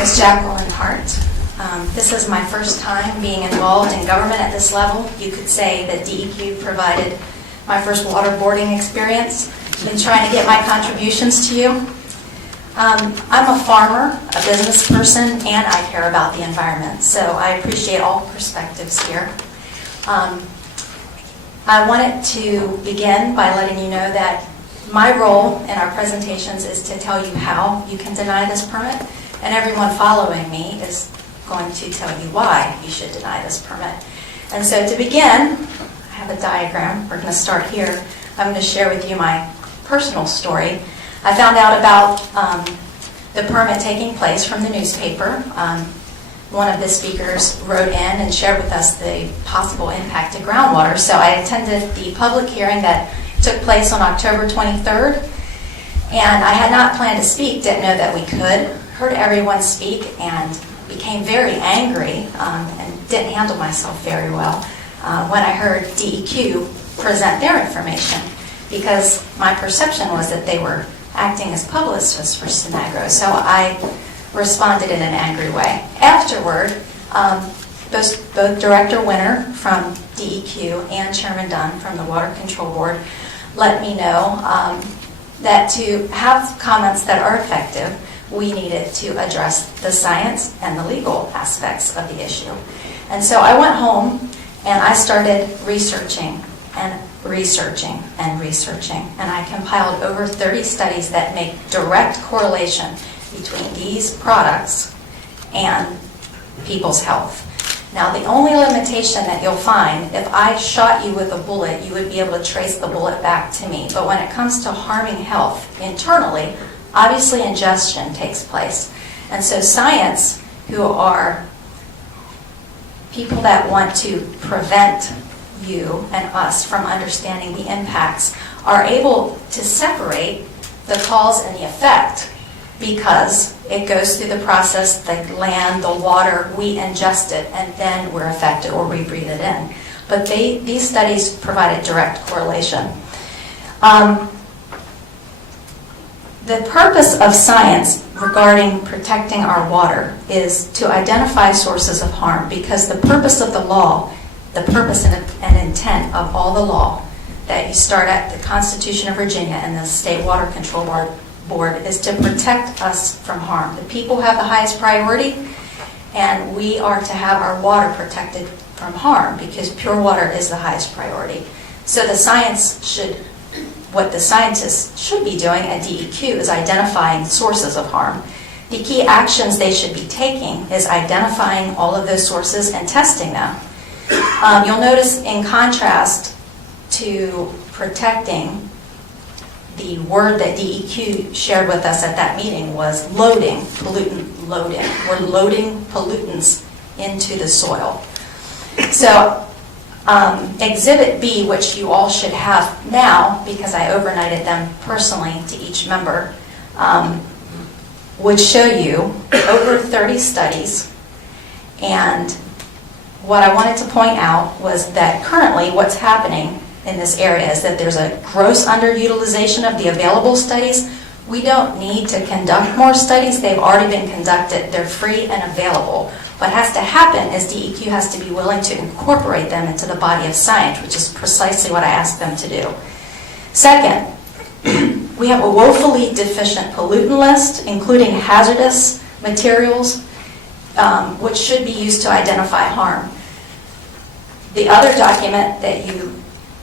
is Jacqueline Hart. This is my first time being involved in government at this level. You could say that DEQ provided my first waterboarding experience. I've been trying to get my contributions to you. I'm a farmer, a business person, and I care about the environment, so I appreciate all perspectives here. I wanted to begin by letting you know that my role in our presentations is to tell you how you can deny this permit, and everyone following me is going to tell you why you should deny this permit. And so to begin, I have a diagram. We're going to start here. I'm going to share with you my personal story. I found out about the permit taking place from the newspaper. One of the speakers wrote in and shared with us the possible impact to groundwater. So I attended the public hearing that took place on October 23rd. And I had not planned to speak, didn't know that we could. Heard everyone speak and became very angry and didn't handle myself very well when I heard DEQ present their information, because my perception was that they were acting as publicists for Synagro. So I responded in an angry way. Afterward, both Director Winter from DEQ and Chairman Dunn from the Water Control Board let me know that to have comments that are effective, we needed to address the science and the legal aspects of the issue. And so I went home and I started researching and researching and researching, and I compiled over 30 studies that make direct correlation between these products and people's health. Now, the only limitation that you'll find, if I shot you with a bullet, you would be able to trace the bullet back to me. But when it comes to harming health internally, obviously ingestion takes place. And so science, who are people that want to prevent you and us from understanding the impacts, are able to separate the cause and the effect, because it goes through the process, the land, the water, we ingest it, and then we're affected or we breathe it in. But these studies provide a direct correlation. The purpose of science regarding protecting our water is to identify sources of harm, because the purpose of the law, the purpose and intent of all the law that you start at the Constitution of Virginia and the State Water Control Board is to protect us from harm. The people have the highest priority, and we are to have our water protected from harm, because pure water is the highest priority. So what the scientists should be doing at DEQ is identifying sources of harm. The key actions they should be taking is identifying all of those sources and testing them. You'll notice, in contrast to protecting, the word that DEQ shared with us at that meeting was loading, pollutant loading. We're loading pollutants into the soil. So Exhibit B, which you all should have now, because I overnighted them personally to each member, would show you over 30 studies. And what I wanted to point out was that currently what's happening in this area is that there's a gross underutilization of the available studies. We don't need to conduct more studies. They've already been conducted. They're free and available. What has to happen is DEQ has to be willing to incorporate them into the body of science, which is precisely what I asked them to do. Second, we have a woefully deficient pollutant list, including hazardous materials, which should be used to identify harm. The other document that you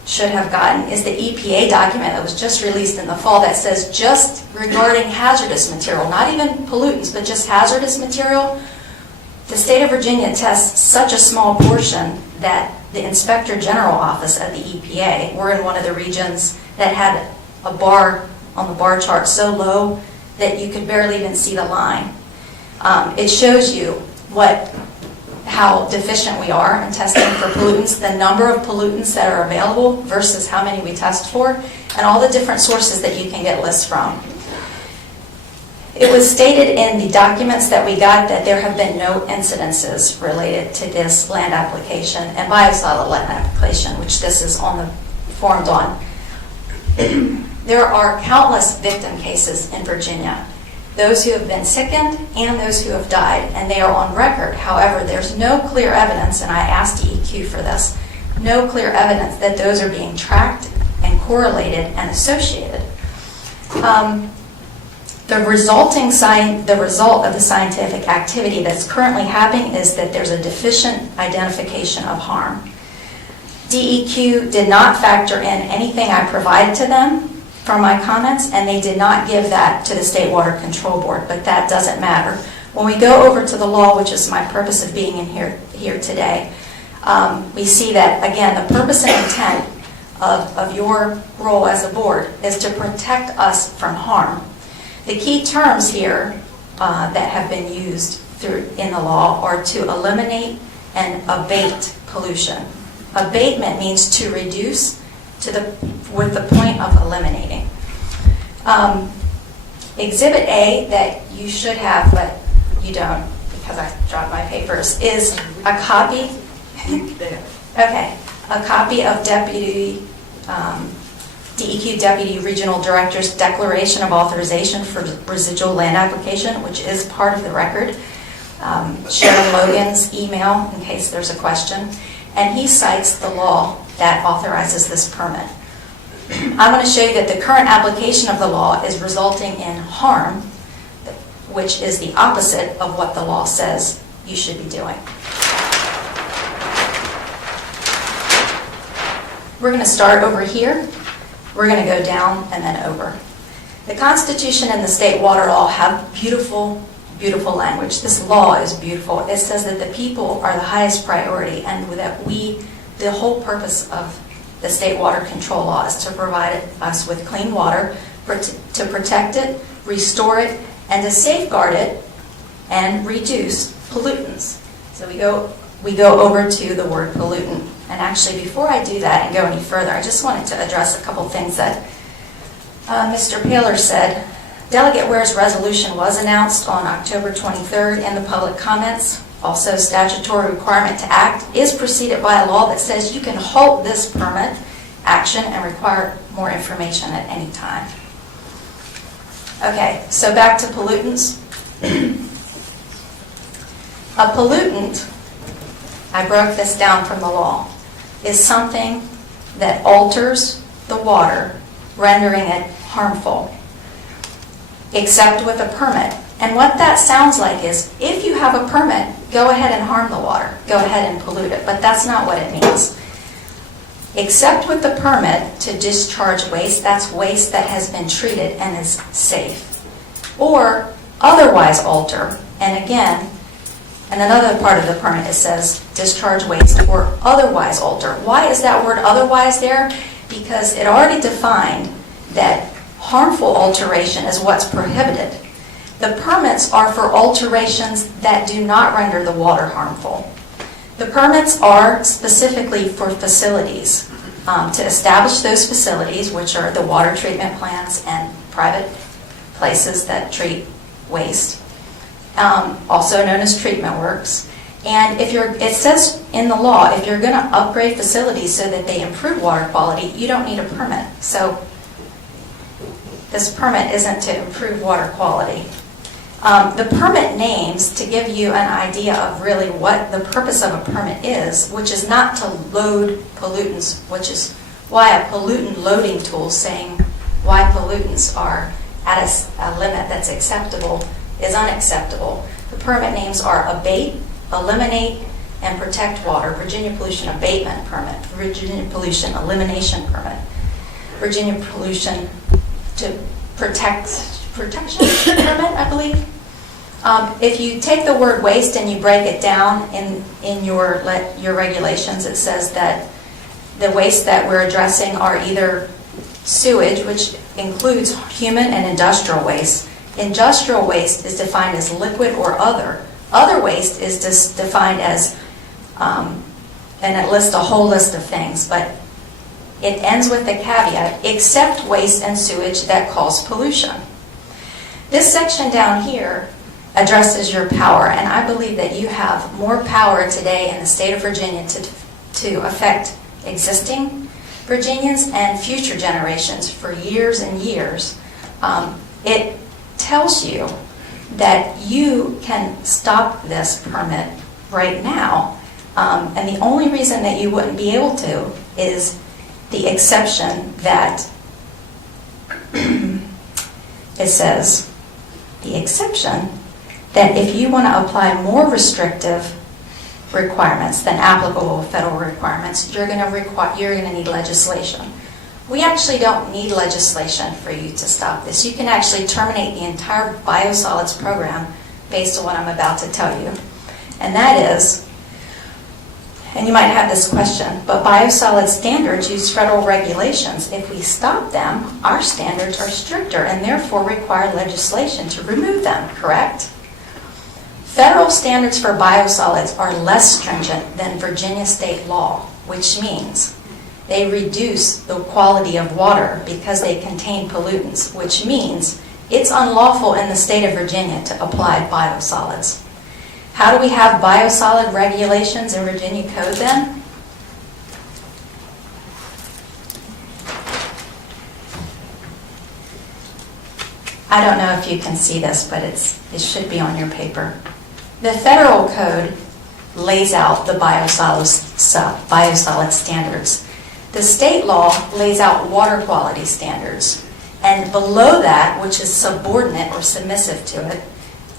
should have gotten is the EPA document that was just released in the fall that says just regarding hazardous material, not even pollutants, but just hazardous material, the state of Virginia tests such a small portion that the Inspector General office at the EPA, we're in one of the regions that had a bar on the bar chart so low that you could barely even see the line. It shows you how deficient we are in testing for pollutants, the number of pollutants that are available versus how many we test for, and all the different sources that you can get lists from. It was stated in the documents that we got that there have been no incidences related to this land application and biosolid land application, which this is formed on. There are countless victim cases in Virginia, those who have been sickened and those who have died, and they are on record. However, there's no clear evidence, and I asked DEQ for this, no clear evidence that those are being tracked and correlated and associated. The result of the scientific activity that's currently happening is that there's a deficient identification of harm. DEQ did not factor in anything I provided to them from my comments, and they did not give that to the State Water Control Board, but that doesn't matter. When we go over to the law, which is my purpose of being in here today, we see that, again, the purpose and intent of your role as a board is to protect us from harm. The key terms here that have been used in the law are to eliminate and abate pollution. Abatement means to reduce with the point of eliminating. Exhibit A that you should have, but you don't because I dropped my papers, is a copy. Okay, a copy of DEQ Deputy Regional Director's Declaration of Authorization for Residual Land Application, which is part of the record. Sharon Logan's email, in case there's a question. And he cites the law that authorizes this permit. I'm going to show you that the current application of the law is resulting in harm, which is the opposite of what the law says you should be doing. We're going to start over here. We're going to go down and then over. The Constitution and the state water law have beautiful, beautiful language. This law is beautiful. It says that the people are the highest priority, and that the whole purpose of the state water control law is to provide us with clean water, to protect it, restore it, and to safeguard it and reduce pollutants. So we go over to the word pollutant. And actually, before I do that and go any further, I just wanted to address a couple things that Mr. Paler said. Delegate Ware's resolution was announced on October 23rd in the public comments. Also, statutory requirement to act is preceded by a law that says you can halt this permit action and require more information at any time. Okay, so back to pollutants. A pollutant, I broke this down from the law, is something that alters the water, rendering it harmful, except with a permit. And what that sounds like is, if you have a permit, go ahead and harm the water, go ahead and pollute it, but that's not what it means. Except with the permit to discharge waste, that's waste that has been treated and is safe. Or otherwise alter, and again, and another part of the permit, it says discharge waste or otherwise alter. Why is that word otherwise there? Because it already defined that harmful alteration is what's prohibited. The permits are for alterations that do not render the water harmful. The permits are specifically for facilities, to establish those facilities, which are the water treatment plants and private places that treat waste. Also known as treatment works. And it says in the law, if you're going to upgrade facilities so that they improve water quality, you don't need a permit. So this permit isn't to improve water quality. The permit names, to give you an idea of really what the purpose of a permit is, which is not to load pollutants, which is why a pollutant loading tool saying why pollutants are at a limit that's acceptable is unacceptable. The permit names are abate, eliminate, and protect water. Virginia Pollution Abatement Permit, Virginia Pollution Elimination Permit, Virginia Pollution to Protection Permit, I believe. If you take the word waste and you break it down in your regulations, it says that the waste that we're addressing are either sewage, which includes human and industrial waste. Industrial waste is defined as liquid or other. Other waste is defined as, and it lists a whole list of things, but it ends with the caveat, except waste and sewage that cause pollution. This section down here addresses your power, and I believe that you have more power today in the state of Virginia to affect existing Virginians and future generations for years and years. It tells you that you can stop this permit right now. And the only reason that you wouldn't be able to is the exception that it says, the exception that if you want to apply more restrictive requirements than applicable federal requirements, you're going to need legislation. We actually don't need legislation for you to stop this. You can actually terminate the entire biosolids program based on what I'm about to tell you. And that is, and you might have this question, but biosolids standards use federal regulations. If we stop them, our standards are stricter and therefore require legislation to remove them, correct? Federal standards for biosolids are less stringent than Virginia state law, which means they reduce the quality of water because they contain pollutants, which means it's unlawful in the state of Virginia to apply biosolids. How do we have biosolid regulations in Virginia code then? I don't know if you can see this, but it should be on your paper. The federal code lays out the biosolid standards. The state law lays out water quality standards. And below that, which is subordinate or submissive to it,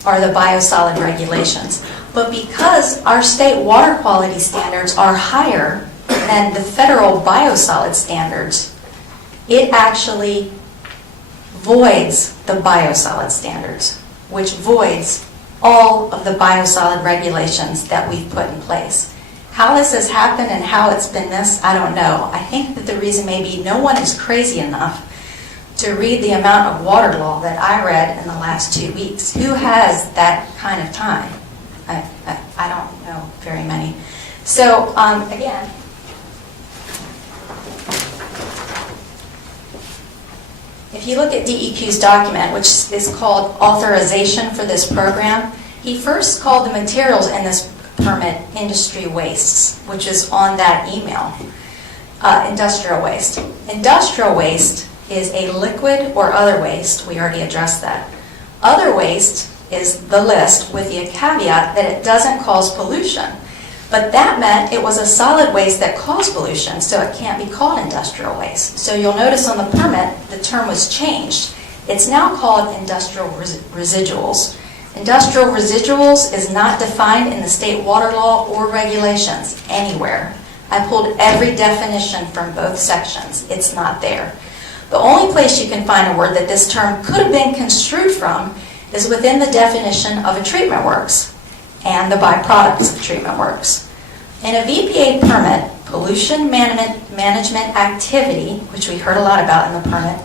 are the biosolid regulations. But because our state water quality standards are higher than the federal biosolid standards, it actually voids the biosolid standards, which voids all of the biosolid regulations that we've put in place. How this has happened and how it's been missed, I don't know. I think that the reason may be no one is crazy enough to read the amount of water law that I read in the last 2 weeks. Who has that kind of time? I don't know very many. So again, if you look at DEQ's document, which is called Authorization for this program, he first called the materials in this permit industry wastes, which is on that email. Industrial waste. Industrial waste is a liquid or other waste. We already addressed that. Other waste is the list with the caveat that it doesn't cause pollution. But that meant it was a solid waste that caused pollution, so it can't be called industrial waste. So you'll notice on the permit, the term was changed. It's now called industrial residuals. Industrial residuals is not defined in the state water law or regulations anywhere. I pulled every definition from both sections. It's not there. The only place you can find a word that this term could have been construed from is within the definition of a treatment works and the byproducts of treatment works. In a VPA permit, pollution management activity, which we heard a lot about in the permit,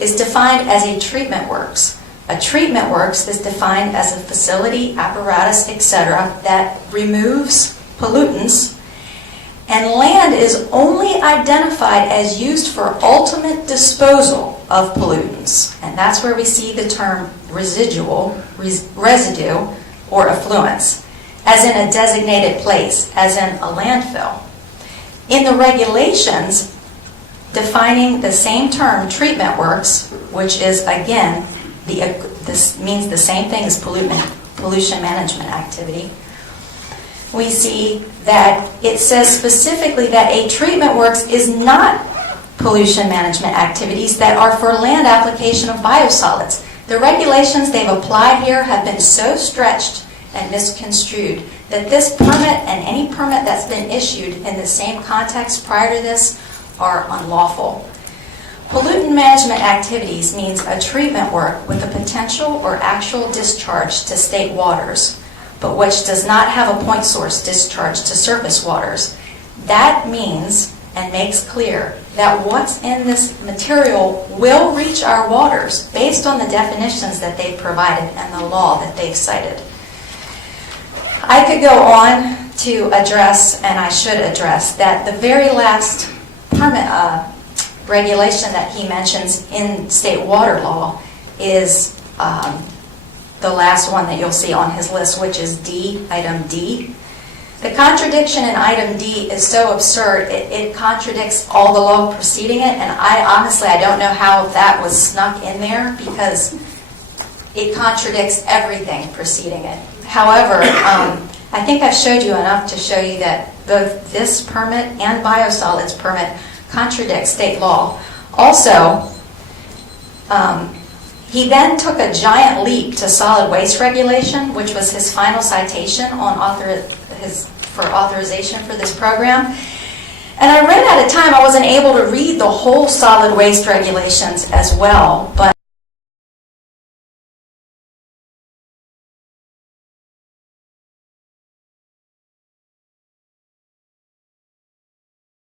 is defined as a treatment works. A treatment works is defined as a facility, apparatus, etc. that removes pollutants, and land is only identified as used for ultimate disposal of pollutants. And that's where we see the term residual, residue, or effluents, as in a designated place, as in a landfill. In the regulations defining the same term, treatment works, which is, again, this means the same thing as pollution management activity, we see that it says specifically that a treatment works is not pollution management activities that are for land application of biosolids. The regulations they've applied here have been so stretched and misconstrued that this permit and any permit that's been issued in the same context prior to this are unlawful. Pollutant management activities means a treatment work with a potential or actual discharge to state waters, but which does not have a point source discharge to surface waters. That means and makes clear that what's in this material will reach our waters based on the definitions that they've provided and the law that they've cited. I could go on to address, and I should address, that the very last permit regulation that he mentions in state water law is the last one that you'll see on his list, which is D, item D. The contradiction in item D is so absurd, it contradicts all the law preceding it, and I honestly don't know how that was snuck in there, because it contradicts everything preceding it. However, I think I've showed you enough to show you that both this permit and biosolids permit contradict state law. Also, he then took a giant leap to solid waste regulation, which was his final citation on for authorization for this program. And I ran out of time. I wasn't able to read the whole solid waste regulations as well, but